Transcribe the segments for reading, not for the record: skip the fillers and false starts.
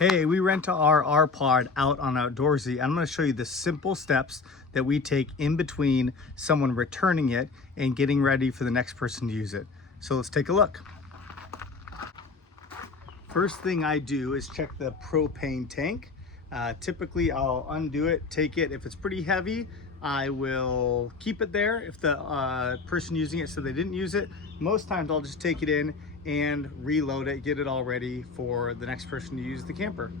Hey, we rent our R-Pod out on Outdoorsy. I'm going to show you the simple steps that we take in between someone returning it and getting ready for the next person to use it. So let's take a look. First thing I do is check the propane tank. Typically I'll undo it, take it. If it's pretty heavy, I will keep it there. If the person using it said they didn't use it, most times I'll just take it in and reload it, get it all ready for the next person to use the camper.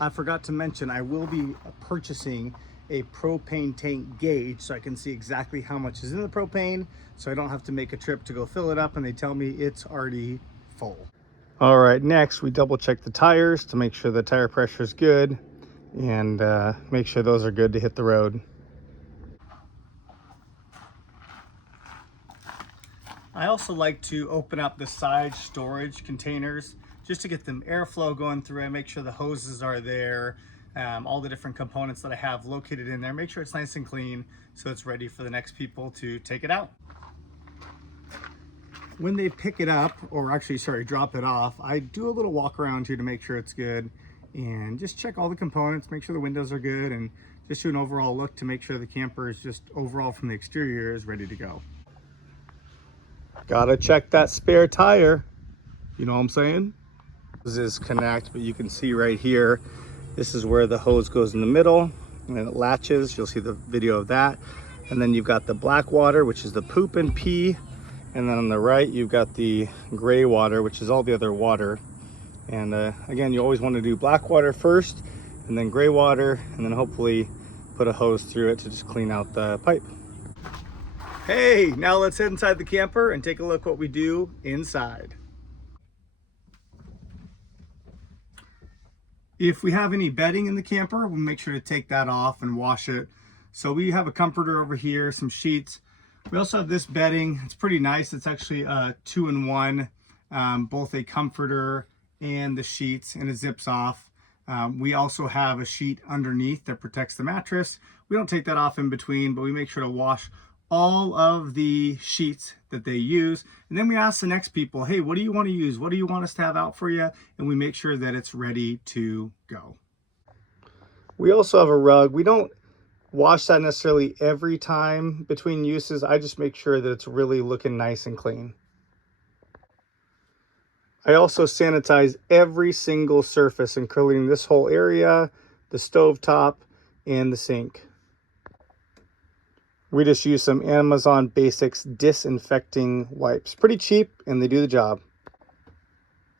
I forgot to mention, I will be purchasing a propane tank gauge so I can see exactly how much is in the propane, so I don't have to make a trip to go fill it up and they tell me it's already full. All right, next we double check the tires to make sure the tire pressure is good and make sure those are good to hit the road. I also like to open up the side storage containers just to get them airflow going through it, make sure the hoses are there, all the different components that I have located in there, make sure it's nice and clean so it's ready for the next people to take it out. When they pick it up, or actually, sorry, drop it off, I do a little walk around here to make sure it's good and just check all the components, make sure the windows are good, and just do an overall look to make sure the camper is just overall from the exterior is ready to go. Gotta check that spare tire. You know what I'm saying? This is connect, but you can see right here, this is where the hose goes in the middle and it latches. You'll see the video of that. And then you've got the black water, which is the poop and pee. And then on the right, you've got the gray water, which is all the other water. And again, you always want to do black water first and then gray water, and then hopefully put a hose through it to just clean out the pipe. Hey, now let's head inside the camper and take a look what we do inside. If we have any bedding in the camper, we'll make sure to take that off and wash it. So we have a comforter over here, some sheets. We also have this bedding. It's pretty nice. It's actually a 2-in-1, both a comforter and the sheets, and it zips off. We also have a sheet underneath that protects the mattress. We don't take that off in between, but we make sure to wash all of the sheets that they use. And then we ask the next people, hey, what do you want to use? What do you want us to have out for you? And we make sure that it's ready to go. We also have a rug. We don't wash that necessarily every time between uses. I just make sure that it's really looking nice and clean. I also sanitize every single surface, including this whole area, the stovetop, and the sink. We just use some Amazon Basics disinfecting wipes. Pretty cheap, and they do the job.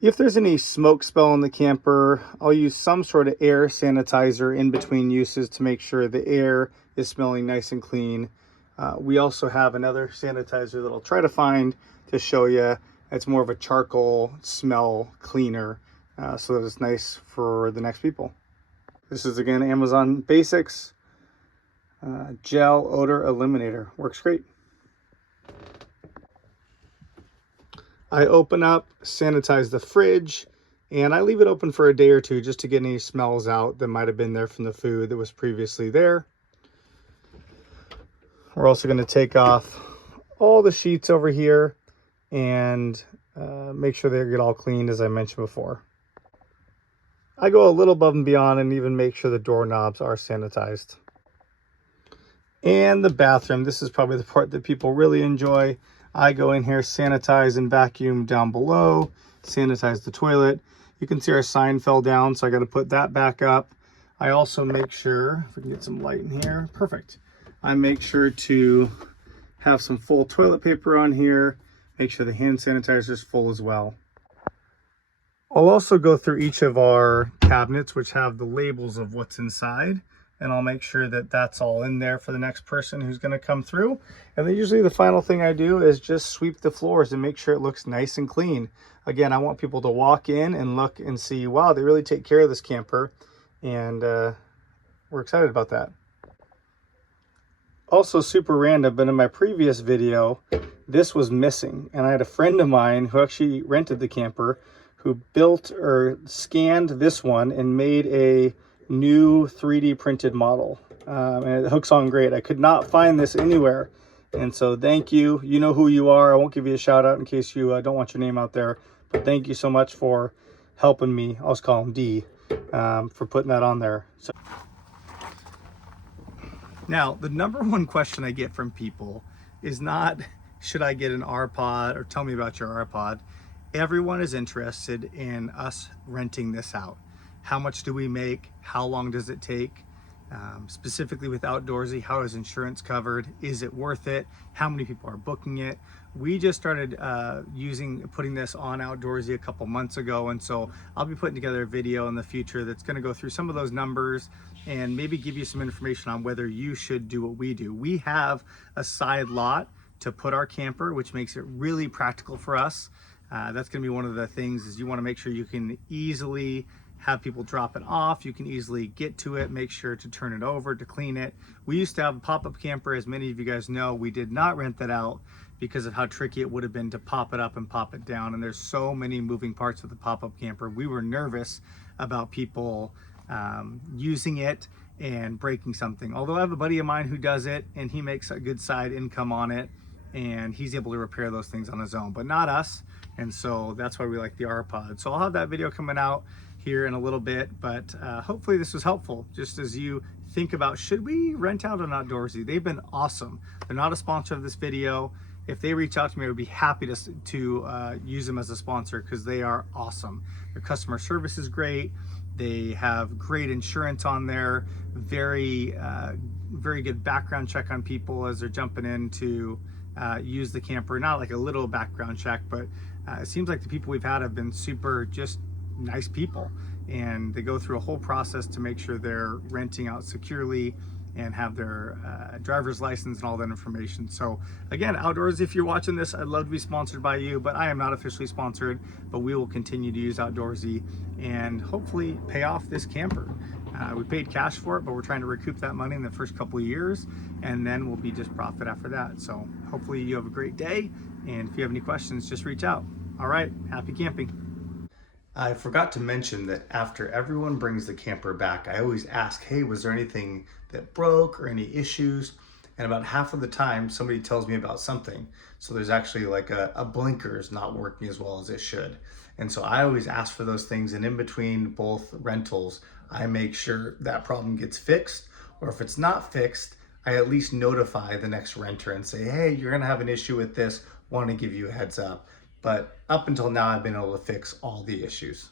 If there's any smoke smell in the camper, I'll use some sort of air sanitizer in between uses to make sure the air is smelling nice and clean. We also have another sanitizer that I'll try to find to show you. It's more of a charcoal smell cleaner, so that it's nice for the next people. This is, again, Amazon Basics gel odor eliminator. Works great. I open up, sanitize the fridge, and I leave it open for a day or two just to get any smells out that might have been there from the food that was previously there. We're also going to take off all the sheets over here and make sure they get all cleaned, as I mentioned before. I go a little above and beyond and even make sure the doorknobs are sanitized. And the bathroom, this is probably the part that people really enjoy. I go in here, sanitize and vacuum down below, sanitize the toilet. You can see our sign fell down, so I got to put that back up. I also make sure, if we can get some light in here, perfect. I make sure to have some full toilet paper on here, make sure the hand sanitizer is full as well. I'll also go through each of our cabinets, which have the labels of what's inside, and I'll make sure that that's all in there for the next person who's going to come through. And then usually the final thing I do is just sweep the floors and make sure it looks nice and clean. Again, I want people to walk in and look and see, wow, they really take care of this camper, and we're excited about that. Also super random, but in my previous video, this was missing, and I had a friend of mine who actually rented the camper who built or scanned this one and made a new 3D printed model, and it hooks on great. I could not find this anywhere, and so thank you. You know who you are. I won't give you a shout out in case you don't want your name out there, but thank you so much for helping me. I'll just call him D, for putting that on there. So now, the number one question I get from people is not, should I get an R pod or tell me about your R pod? Everyone is interested in us renting this out. How much do we make? How long does it take? Specifically with Outdoorsy, how is insurance covered? Is it worth it? How many people are booking it? We just started putting this on Outdoorsy a couple months ago, and so I'll be putting together a video in the future that's going to go through some of those numbers and maybe give you some information on whether you should do what we do. We have a side lot to put our camper, which makes it really practical for us. That's going to be one of the things, is you want to make sure you can easily have people drop it off. You can easily get to it, make sure to turn it over, to clean it. We used to have a pop-up camper, as many of you guys know. We did not rent that out because of how tricky it would have been to pop it up and pop it down. And there's so many moving parts of the pop-up camper. We were nervous about people using it and breaking something. Although I have a buddy of mine who does it, and he makes a good side income on it, and he's able to repair those things on his own, but not us. And so that's why we like the R-Pod. So I'll have that video coming out here in a little bit, but hopefully this was helpful just as you think about, should we rent out an Outdoorsy? They've been awesome. They're not a sponsor of this video. If they reach out to me, I would be happy to use them as a sponsor, because they are awesome. Their customer service is great. They have great insurance on there. Very good background check on people as they're jumping in to use the camper. Not like a little background check, but it seems like the people we've had have been super just nice people, and they go through a whole process to make sure they're renting out securely and have their driver's license and all that information. So again, Outdoorsy, if you're watching this, I'd love to be sponsored by you, but I am not officially sponsored, but we will continue to use Outdoorsy and hopefully pay off this camper. We paid cash for it, but we're trying to recoup that money in the first couple of years, and then we'll be just profit after that. So hopefully you have a great day, and if you have any questions, just reach out. All right, happy camping. I forgot to mention that after everyone brings the camper back, I always ask, hey, was there anything that broke or any issues? And about half of the time, somebody tells me about something. So there's actually like a blinker is not working as well as it should. And so I always ask for those things. And in between both rentals, I make sure that problem gets fixed. Or if it's not fixed, I at least notify the next renter and say, hey, you're gonna have an issue with this. Want to give you a heads up. But up until now, I've been able to fix all the issues.